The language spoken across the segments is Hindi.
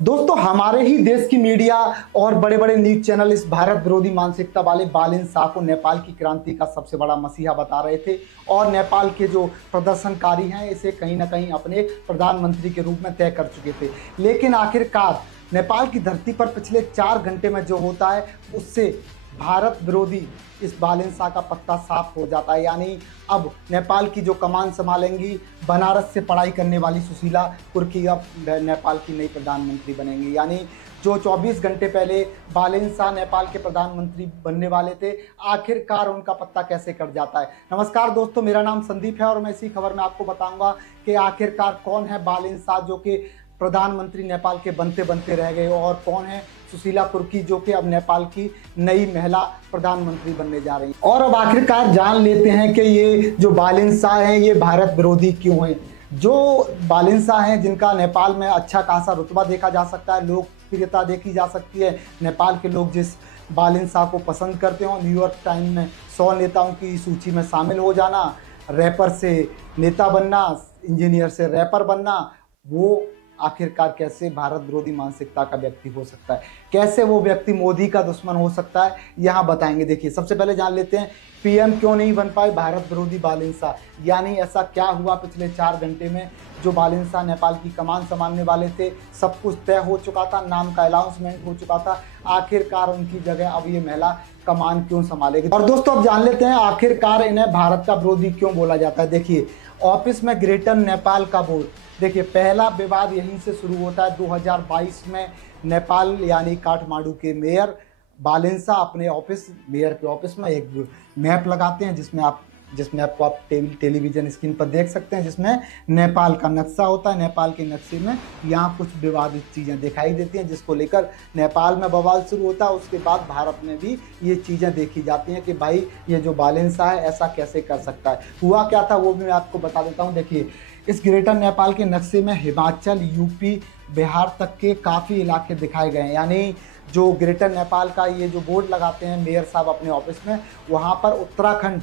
दोस्तों, हमारे ही देश की मीडिया और बड़े बड़े न्यूज चैनल इस भारत विरोधी मानसिकता वाले बालिन शाह को नेपाल की क्रांति का सबसे बड़ा मसीहा बता रहे थे और नेपाल के जो प्रदर्शनकारी हैं इसे कहीं ना कहीं अपने प्रधानमंत्री के रूप में तय कर चुके थे। लेकिन आखिरकार नेपाल की धरती पर पिछले 4 घंटे में जो होता है उससे भारत विरोधी इस बालिन शाह का पत्ता साफ हो जाता है। यानी अब नेपाल की जो कमान संभालेंगी, बनारस से पढ़ाई करने वाली सुशीला कुर्की अब नेपाल की नई प्रधानमंत्री बनेंगी। यानी जो 24 घंटे पहले बालिन शाह नेपाल के प्रधानमंत्री बनने वाले थे, आखिरकार उनका पत्ता कैसे कट जाता है। नमस्कार दोस्तों, मेरा नाम संदीप है और मैं इसी खबर में आपको बताऊंगा कि आखिरकार कौन है बालिन शाह जो कि प्रधानमंत्री नेपाल के बनते बनते रह गए और कौन है सुशीला कुर्की जो कि अब नेपाल की नई महिला प्रधानमंत्री बनने जा रही है। और अब आखिरकार जान लेते हैं कि ये जो बालिन शाह हैं ये भारत विरोधी क्यों हैं। जो बालिन शाह हैं जिनका नेपाल में अच्छा खासा रुतबा देखा जा सकता है, लोकप्रियता देखी जा सकती है, नेपाल के लोग जिस बालिन शाह को पसंद करते हो, न्यूयॉर्क टाइम में 100 नेताओं की सूची में शामिल हो जाना, रैपर से नेता बनना, इंजीनियर से रैपर बनना, वो आखिरकार कैसे भारत विरोधी मानसिकता का व्यक्ति हो सकता है, कैसे वो व्यक्ति मोदी का दुश्मन हो सकता है, यहाँ बताएंगे। देखिए, सबसे पहले जान लेते हैं पीएम क्यों नहीं बन पाए भारत विरोधी बालिन शाह। यानी ऐसा क्या हुआ पिछले 4 घंटे में जो बालिन शाह नेपाल की कमान संभालने वाले थे, सब कुछ तय हो चुका था, नाम का अनाउंसमेंट हो चुका था, आखिरकार उनकी जगह अब ये महिला कमान क्यों संभालेगी। और दोस्तों अब जान लेते हैं आखिरकार इन्हें भारत का विरोधी क्यों बोला जाता है। देखिए, ऑफिस में ग्रेटर नेपाल का बोर्ड, देखिए पहला विवाद यहीं से शुरू होता है। 2022 में नेपाल यानी काठमांडू के मेयर बालिन शाह अपने ऑफिस, मेयर के ऑफिस में एक मैप लगाते हैं जिसमें आपको आप टेलीविजन स्क्रीन पर देख सकते हैं, जिसमें नेपाल का नक्शा होता है। नेपाल के नक्शे में यहाँ कुछ विवादित चीज़ें दिखाई देती हैं जिसको लेकर नेपाल में बवाल शुरू होता है। उसके बाद भारत में भी ये चीज़ें देखी जाती हैं कि भाई ये जो बालिन शाह है ऐसा कैसे कर सकता है। हुआ क्या था वो भी मैं आपको बता देता हूँ। देखिए, इस ग्रेटर नेपाल के नक्शे में हिमाचल, यूपी, बिहार तक के काफ़ी इलाके दिखाए गए हैं। यानी जो ग्रेटर नेपाल का ये जो बोर्ड लगाते हैं मेयर साहब अपने ऑफिस में, वहाँ पर उत्तराखंड,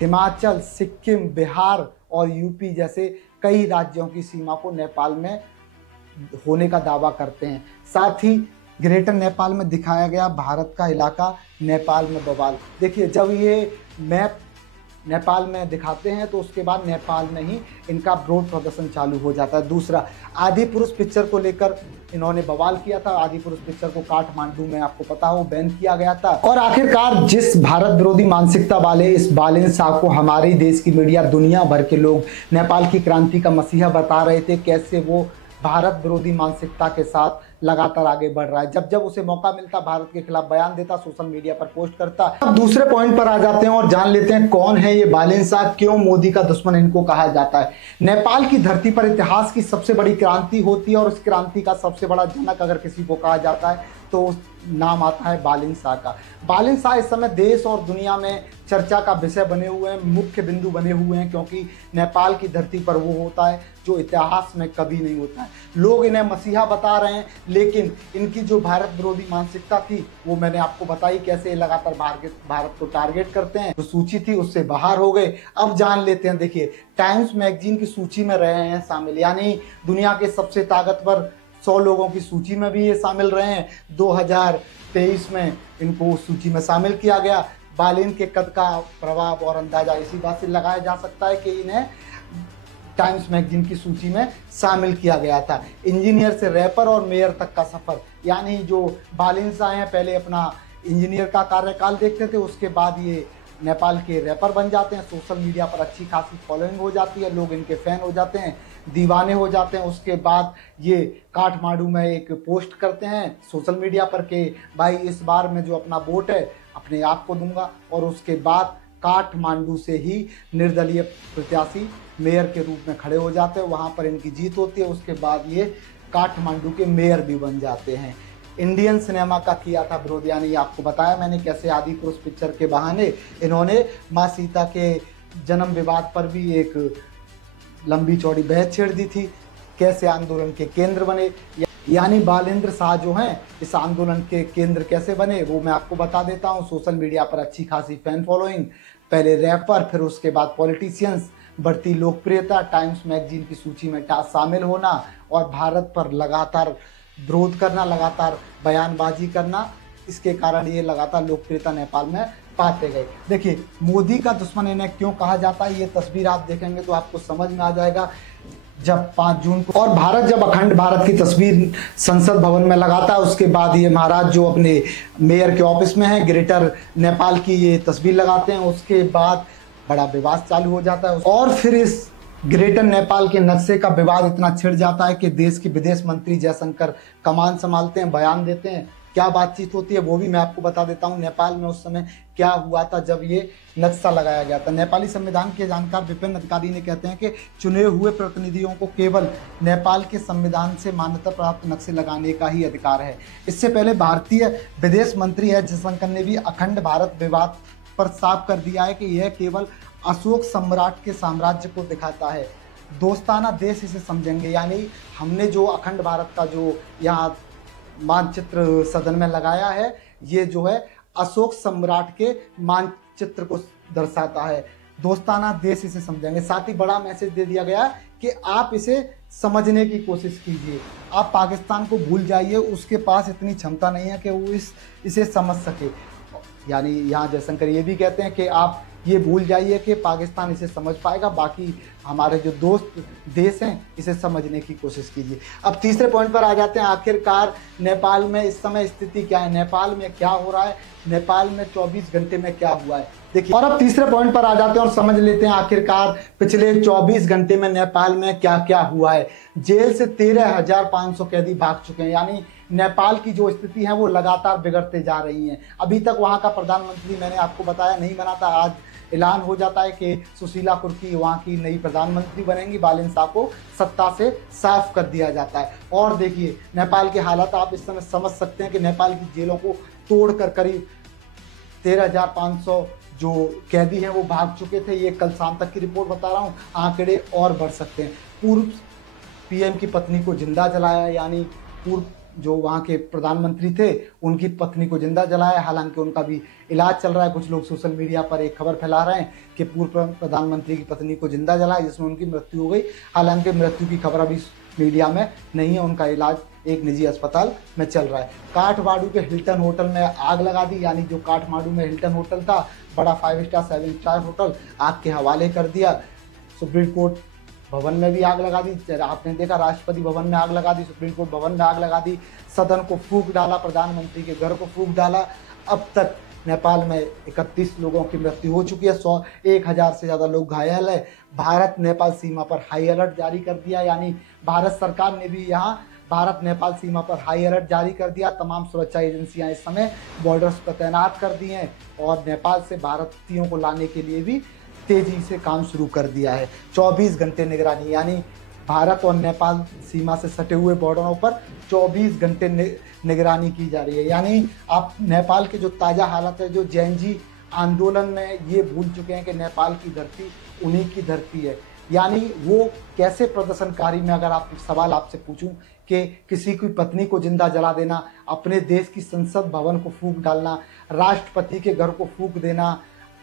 हिमाचल, सिक्किम, बिहार और यूपी जैसे कई राज्यों की सीमा को नेपाल में होने का दावा करते हैं। साथ ही ग्रेटर नेपाल में दिखाया गया भारत का इलाका नेपाल में बवाल। देखिए, जब ये मैप नेपाल में दिखाते हैं तो उसके बाद नेपाल में ही इनका विरोध प्रदर्शन चालू हो जाता है। दूसरा, आदि पुरुष पिक्चर को लेकर इन्होंने बवाल किया था। आदि पुरुष पिक्चर को काठमांडू में आपको पता हो बैन किया गया था। और आखिरकार जिस भारत विरोधी मानसिकता वाले इस बालिन शाह को हमारे देश की मीडिया, दुनिया भर के लोग नेपाल की क्रांति का मसीहा बता रहे थे, कैसे वो भारत विरोधी मानसिकता के साथ लगातार आगे बढ़ रहा है। जब जब उसे मौका मिलता भारत के खिलाफ बयान देता, सोशल मीडिया पर पोस्ट करता। अब दूसरे पॉइंट पर आ जाते हैं और जान लेते हैं कौन है ये बालिन शाह, क्यों मोदी का दुश्मन इनको कहा जाता है। नेपाल की धरती पर इतिहास की सबसे बड़ी क्रांति होती है और उस क्रांति का सबसे बड़ा जनक अगर किसी को कहा जाता है तो उस नाम आता है बालिन शाह का। बालिन शाह इस समय देश और दुनिया में चर्चा का विषय बने हुए हैं, मुख्य बिंदु बने हुए हैं, क्योंकि नेपाल की धरती पर वो होता है जो इतिहास में कभी नहीं होता है। लोग इन्हें मसीहा बता रहे हैं, लेकिन इनकी जो भारत विरोधी मानसिकता थी वो मैंने आपको बताई कैसे लगातार भारत को टारगेट करते हैं। जो सूची थी उससे बाहर हो गए। अब जान लेते हैं, देखिए टाइम्स मैगजीन की सूची में रहे हैं शामिल, यानी दुनिया के सबसे ताकतवर 100 लोगों की सूची में भी ये शामिल रहे हैं। 2023 में इनको उस सूची में शामिल किया गया। बालिन के कद का प्रभाव और अंदाजा इसी बात से लगाया जा सकता है कि इन्हें टाइम्स मैगजीन की सूची में शामिल किया गया था। इंजीनियर से रैपर और मेयर तक का सफर, यानी जो बालिन शाह हैं पहले अपना इंजीनियर का कार्यकाल देखते थे, उसके बाद ये नेपाल के रैपर बन जाते हैं। सोशल मीडिया पर अच्छी खासी फॉलोइंग हो जाती है, लोग इनके फैन हो जाते हैं, दीवाने हो जाते हैं। उसके बाद ये काठमांडू में एक पोस्ट करते हैं सोशल मीडिया पर कि भाई इस बार मैं जो अपना वोट है अपने आप को दूंगा, और उसके बाद काठमांडू से ही निर्दलीय प्रत्याशी मेयर के रूप में खड़े हो जाते हैं। वहाँ पर इनकी जीत होती है। उसके बाद ये काठमांडू के मेयर भी बन जाते हैं। इंडियन सिनेमा का किया था विरोध, यानी आपको बताया मैंने कैसे आदि पुरुष पिक्चर के बहाने इन्होंने माँ सीता के जन्म विवाद पर भी एक लंबी चौड़ी बहस छेड़ दी थी, कैसे आंदोलन के केंद्र बने। यानी बालेंद्र शाह जो हैं इस आंदोलन के केंद्र कैसे बने वो मैं आपको बता देता हूँ। सोशल मीडिया पर अच्छी खासी फैन फॉलोइंग, पहले रैपर, फिर उसके बाद पॉलिटिशियंस, बढ़ती लोकप्रियता, टाइम्स मैगजीन की सूची में शामिल होना और भारत पर लगातार विरोध करना, लगातार बयानबाजी करना, इसके कारण ये लगातार लोकप्रियता नेपाल में पाते गए। देखिए, मोदी का दुश्मन इन्हें क्यों कहा जाता है, ये तस्वीर आप देखेंगे तो आपको समझ में आ जाएगा। जब 5 जून को और भारत जब अखंड भारत की तस्वीर संसद भवन में लगाता है, उसके बाद ये महाराज जो अपने मेयर के ऑफिस में है, ग्रेटर नेपाल की ये तस्वीर लगाते हैं, उसके बाद बड़ा विवाद चालू हो जाता है। और फिर इस ग्रेटर नेपाल के नक्शे का विवाद इतना छिड़ जाता है कि देश के विदेश मंत्री जयशंकर कमान संभालते हैं, बयान देते हैं। क्या बातचीत होती है वो भी मैं आपको बता देता हूं। नेपाल में उस समय क्या हुआ था जब ये नक्शा लगाया गया था। नेपाली संविधान के जानकार विपिन अधिकारी ने कहते हैं कि चुने हुए प्रतिनिधियों को केवल नेपाल के संविधान से मान्यता प्राप्त नक्शे लगाने का ही अधिकार है। इससे पहले भारतीय विदेश मंत्री एस जयशंकर ने भी अखंड भारत विवाद पर साफ कर दिया है कि यह केवल अशोक सम्राट के साम्राज्य को दिखाता है, दोस्ताना देश इसे समझेंगे। यानी हमने जो अखंड भारत का जो यहाँ मानचित्र सदन में लगाया है, ये जो है अशोक सम्राट के मानचित्र को दर्शाता है, दोस्ताना देश इसे समझेंगे। साथ ही बड़ा मैसेज दे दिया गया कि आप इसे समझने की कोशिश कीजिए, आप पाकिस्तान को भूल जाइए, उसके पास इतनी क्षमता नहीं है कि वो इसे समझ सके। यानी यहाँ जयशंकर ये भी कहते हैं कि आप ये भूल जाइए कि पाकिस्तान इसे समझ पाएगा, बाकी हमारे जो दोस्त देश हैं इसे समझने की कोशिश कीजिए। अब तीसरे पॉइंट पर आ जाते हैं, आखिरकार नेपाल में इस समय स्थिति क्या है, नेपाल में क्या हो रहा है, नेपाल में 24 घंटे में क्या हुआ है, देखिए। और अब तीसरे पॉइंट पर आ जाते हैं और समझ लेते हैं आखिरकार पिछले 24 घंटे में नेपाल में क्या क्या हुआ है। जेल से 13,500 कैदी भाग चुके हैं, यानी नेपाल की जो स्थिति है वो लगातार बिगड़ते जा रही है। अभी तक वहाँ का प्रधानमंत्री मैंने आपको बताया नहीं बना था, आज ऐलान हो जाता है कि सुशीला कुर्की वहाँ की नई प्रधानमंत्री बनेंगी, बालिन शाह को सत्ता से साफ कर दिया जाता है। और देखिए नेपाल के हालात आप इस समय समझ सकते हैं कि नेपाल की जेलों को तोड़कर करीब 13,500 जो कैदी हैं वो भाग चुके थे। ये कल शाम तक की रिपोर्ट बता रहा हूँ, आंकड़े और बढ़ सकते हैं। पूर्व पीएम की पत्नी को जिंदा जलाया, यानी पूर्व जो वहाँ के प्रधानमंत्री थे उनकी पत्नी को जिंदा जलाया, हालांकि उनका भी इलाज चल रहा है। कुछ लोग सोशल मीडिया पर एक खबर फैला रहे हैं कि पूर्व प्रधानमंत्री की पत्नी को जिंदा जलाया जिसमें उनकी मृत्यु हो गई, हालांकि मृत्यु की खबर अभी मीडिया में नहीं है, उनका इलाज एक निजी अस्पताल में चल रहा है। काठमांडू के हिल्टन होटल में आग लगा दी, यानी जो काठमांडू में हिल्टन होटल था, बड़ा 5 स्टार 7 स्टार होटल, आग के हवाले कर दिया। सुप्रीम कोर्ट भवन में भी आग लगा दी, आपने देखा राष्ट्रपति भवन में आग लगा दी, सुप्रीम कोर्ट भवन में आग लगा दी, सदन को फूंक डाला, प्रधानमंत्री के घर को फूंक डाला। अब तक नेपाल में 31 लोगों की मृत्यु हो चुकी है, 1,000 से ज़्यादा लोग घायल है। भारत नेपाल सीमा पर हाई अलर्ट जारी कर दिया, यानी भारत सरकार ने भी यहाँ भारत नेपाल सीमा पर हाई अलर्ट जारी कर दिया। तमाम सुरक्षा एजेंसियां इस समय बॉर्डर्स पर तैनात कर दी हैं और नेपाल से भारतीयों को लाने के लिए भी तेजी से काम शुरू कर दिया है। 24 घंटे निगरानी, यानी भारत और नेपाल सीमा से सटे हुए बॉर्डरों पर 24 घंटे निगरानी की जा रही है। यानी आप नेपाल के जो ताज़ा हालत है, जो जैनजी आंदोलन में ये भूल चुके हैं कि नेपाल की धरती उन्हीं की धरती है। यानी वो कैसे प्रदर्शनकारी में अगर आप सवाल आपसे पूछूं कि किसी की पत्नी को जिंदा जला देना, अपने देश की संसद भवन को फूंक डालना, राष्ट्रपति के घर को फूंक देना,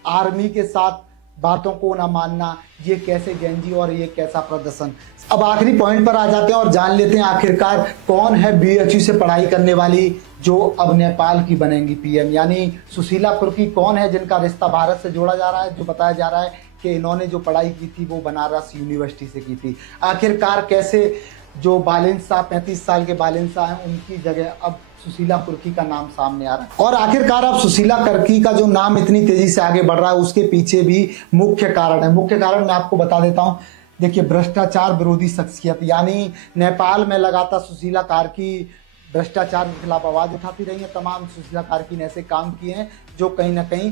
आर्मी के साथ बातों को ना मानना, ये कैसे गैंजी और ये कैसा प्रदर्शन। अब आखिरी पॉइंट पर आ जाते हैं और जान लेते हैं आखिरकार कौन है बीएचयू से पढ़ाई करने वाली जो अब नेपाल की बनेंगी पीएम, यानी सुशीला कुर्की कौन है जिनका रिश्ता भारत से जोड़ा जा रहा है। जो बताया जा रहा है कि इन्होंने जो पढ़ाई की थी वो बनारस यूनिवर्सिटी से की थी। आखिरकार कैसे जो बालिन शाह 35 साल के बालिन शाह हैं उनकी जगह अब सुशीला कुर्की का नाम सामने आ रहा है। और आखिरकार अब सुशीला कुर्की का जो नाम इतनी तेजी से आगे बढ़ रहा है उसके पीछे भी मुख्य कारण है। मुख्य कारण मैं आपको बता देता हूं। देखिए, भ्रष्टाचार विरोधी शख्सियत, यानी नेपाल में लगातार सुशीला कुर्की भ्रष्टाचार के खिलाफ आवाज उठाती रही है। तमाम सुशीला कुर्की ने ऐसे काम किए हैं जो कहीं ना कहीं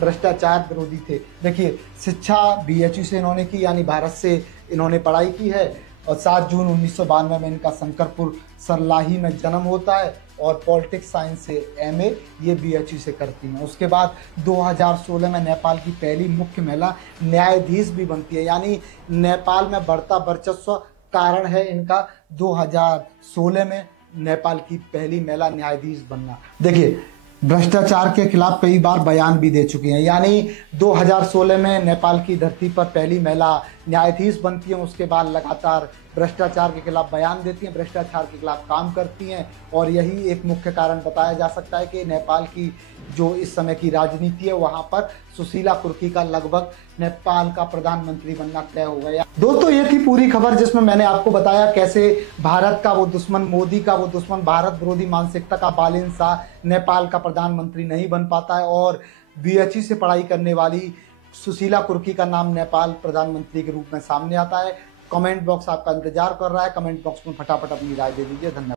भ्रष्टाचार विरोधी थे। देखिए, शिक्षा बीएचयू से इन्होंने की, यानी भारत से इन्होंने पढ़ाई की है और 7 जून 1992 में इनका शंकरपुर सरलाही में जन्म होता है और पॉलिटिक्स साइंस से एमए ये बीएचयू से करती हैं। उसके बाद 2016 में नेपाल की पहली मुख्य महिला न्यायाधीश भी बनती है, यानी नेपाल में बढ़ता वर्चस्व कारण है इनका 2016 में नेपाल की पहली महिला न्यायाधीश बनना। देखिए, भ्रष्टाचार के खिलाफ कई बार बयान भी दे चुकी हैं, यानी 2016 में नेपाल की धरती पर पहली महिला न्यायाधीश बनती है। उसके बाद लगातार भ्रष्टाचार के खिलाफ बयान देती हैं, भ्रष्टाचार के खिलाफ काम करती हैं। और यही एक मुख्य कारण बताया जा सकता है कि नेपाल की जो इस समय की राजनीति है वहाँ पर सुशीला कुर्की का लगभग नेपाल का प्रधानमंत्री बनना तय हो गया। दोस्तों, ये थी पूरी खबर जिसमें मैंने आपको बताया कैसे भारत का वो दुश्मन, मोदी का वो दुश्मन, भारत विरोधी मानसिकता का बालिन शाह नेपाल का प्रधानमंत्री नहीं बन पाता है और बीएचयू से पढ़ाई करने वाली सुशीला कुर्की का नाम नेपाल प्रधानमंत्री के रूप में सामने आता है। कमेंट बॉक्स आपका इंतजार कर रहा है। कमेंट बॉक्स में फटाफट अपनी राय दे दीजिए। धन्यवाद।